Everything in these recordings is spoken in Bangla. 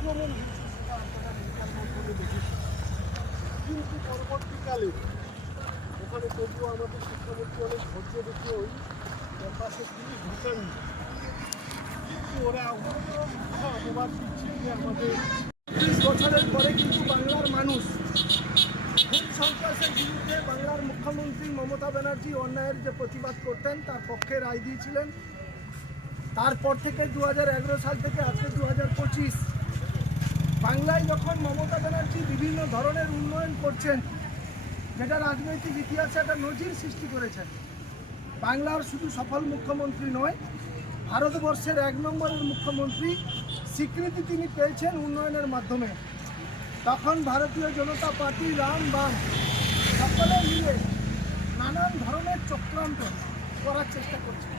আক্রমণ হয়েছে সেটা আপনারা নিজের মাধ্যমে দেখেছেন, কিন্তু পরবর্তীকালে ওখানে তবুও আমাদের শিক্ষামন্ত্রী অনেক ধৈর্য দেখিয়ে ওই ক্যাম্পাসে তিনি ঢোকেননি, কিন্তু ওরা অপবাদ দিচ্ছে যে আমাদের 30 বছরের পরে কিন্তু বাংলার মানুষ খুন সন্ত্রাসের বিরুদ্ধে বাংলার মুখ্যমন্ত্রী মমতা ব্যানার্জি অন্যায়ের যে প্রতিবাদ করতেন তার পক্ষে রায় দিয়েছিলেন। তারপর থেকে 2011 সাল থেকে আজকে 2025 বাংলায় যখন মমতা ব্যানার্জি বিভিন্ন ধরনের উন্নয়ন করছেন, যেটা রাজনৈতিক ইতিহাসে একটা নজির সৃষ্টি করেছেন। বাংলার শুধু সফল মুখ্যমন্ত্রী নয়, ভারতবর্ষের 1 নম্বরের মুখ্যমন্ত্রী স্বীকৃতি তিনি পেয়েছেন উন্নয়নের মাধ্যমে। তখন ভারতীয় জনতা পার্টি, রাম বাম সকলে মিলে নানান ধরনের চক্রান্ত করার চেষ্টা করছে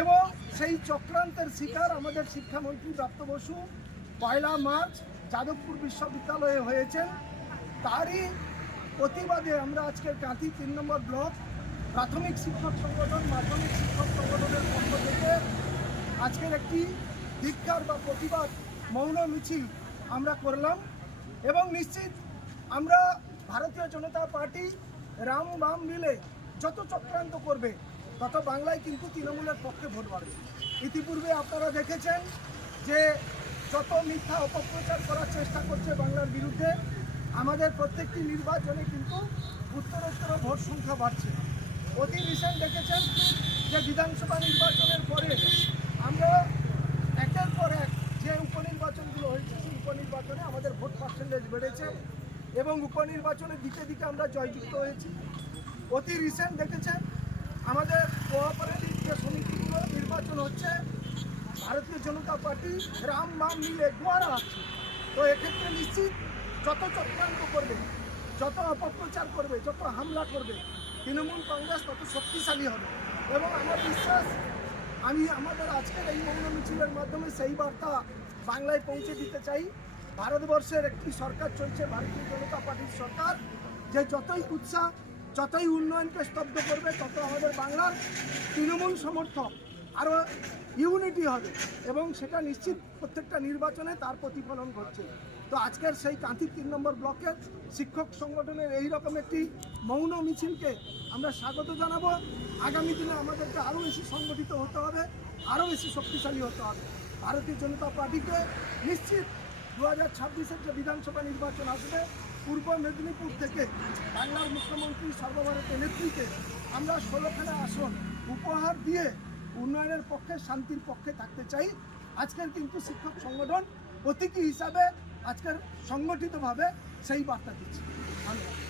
এবং সেই চক্রান্তের শিকার আমাদের শিক্ষামন্ত্রী ব্রাত্য বসু 1 মার্চ যাদবপুর বিশ্ববিদ্যালয়ে হয়েছেন। তারই প্রতিবাদে আমরা আজকের কাঁথি 3 নম্বর ব্লক প্রাথমিক শিক্ষক সংগঠন, মাধ্যমিক শিক্ষক সংগঠনের পক্ষ থেকে আজকের একটি ধিক্কার বা প্রতিবাদ মৌন মিছিল আমরা করলাম এবং নিশ্চিত আমরা ভারতীয় জনতা পার্টি, রাম বাম মিলে যত চক্রান্ত করবে তত বাংলায় কিন্তু তৃণমূলের পক্ষে ভোট বাড়বে। ইতিপূর্বে আপনারা দেখেছেন যে যত মিথ্যা অপপ্রচার করার চেষ্টা করছে বাংলার বিরুদ্ধে, আমাদের প্রত্যেকটি নির্বাচনে কিন্তু উত্তরোত্তর ভোট সংখ্যা বাড়ছে। অতি রিসেন্ট দেখেছেন যে বিধানসভা নির্বাচনের পরে আমরা একের পর এক যে উপনির্বাচনগুলো হয়েছে সেই উপনির্বাচনে আমাদের ভোট পার্সেন্টেজ বেড়েছে এবং উপনির্বাচনে দিতে দিতে আমরা জয়যুক্ত হয়েছি। অতি রিসেন্ট দেখেছেন আমাদের কোঅপারেটিভ যে সমিতিগুলো নির্বাচন হচ্ছে, ভারতীয় জনতা পার্টি, রাম বাম মিলে গোয়ারা আছে। তো এক্ষেত্রে নিশ্চিত যত চক্রান্ত করবে, যত অপপ্রচার করবে, যত হামলা করবে তৃণমূল কংগ্রেস তত শক্তিশালী হবে এবং আমার বিশ্বাস আমি আমাদের আজকের এই মৌন মিছিলের মাধ্যমে সেই বার্তা বাংলায় পৌঁছে দিতে চাই। ভারতবর্ষের একটি সরকার চলছে, ভারতীয় জনতা পার্টির সরকার, যে যতই উৎসাহ, যতই উন্নয়নকে স্তব্ধ করবে তত আমাদের বাংলার তৃণমূল সমর্থক আরও ইউনিটি হবে এবং সেটা নিশ্চিত প্রত্যেকটা নির্বাচনে তার প্রতিফলন ঘটছে। তো আজকের সেই কাঁথি 3 নম্বর ব্লকের শিক্ষক সংগঠনের এই রকম একটি মৌন মিছিলকে আমরা স্বাগত জানাবো। আগামী দিনে আমাদেরকে আরও বেশি সংগঠিত হতে হবে, আরও বেশি শক্তিশালী হতে হবে। ভারতীয় জনতা পার্টিকে নিশ্চিত 2026-এর যে বিধানসভা নির্বাচন আসবে, পূর্ব মেদিনীপুর থেকে বাংলার মুখ্যমন্ত্রী সর্বভারতীয় নেতৃত্বে আমরা 16খানা আসন উপহার দিয়ে উন্নয়নের পক্ষে, শান্তির পক্ষে থাকতে চাই। আজকের কিন্তু শিক্ষক সংগঠন প্রতীকী হিসাবে আজকের সংগঠিতভাবে সেই বার্তা দিচ্ছে। ধন্যবাদ।